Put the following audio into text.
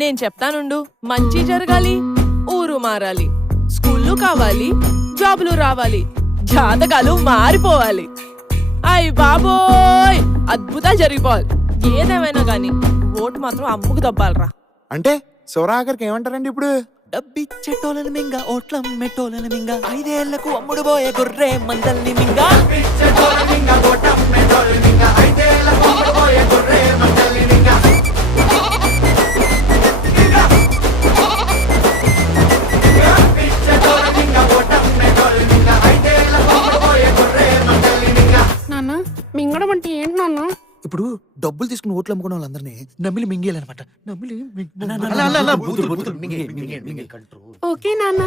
నేను చెప్తానుండు. మంచి జరగాలి, ఊరు మారాలి, స్కూళ్ళు కావాలి, జాబులు రావాలి, జాతకాలు మారిపోవాలి. అయ్ బాబోయ్, అద్భుతాలు జరిగిపోవాలి. ఏదేమైనా గాని ఓటు మాత్రం అమ్ముకు దబ్బాలరా. అంటే సోరాకర్కి ఏమంటారండి ఇప్పుడు? డబ్బిచ్చేటోళ్ళని మింగ ఓట్లం మెట్టోళ్ళని మింగ 5 ఏళ్లకు అమ్ముడు పోయే గొర్రె మందల్ని మింగ. నాన్న మింగడం అంటే ఏంటి నాన్న? ఇప్పుడు డబ్బులు తీసుకుని ఓట్లు అమ్ముకున్న వాళ్ళందరినీ నమ్మిలి మింగేయాలన్నమాట. నమ్మిలి ఓకే నాన్న.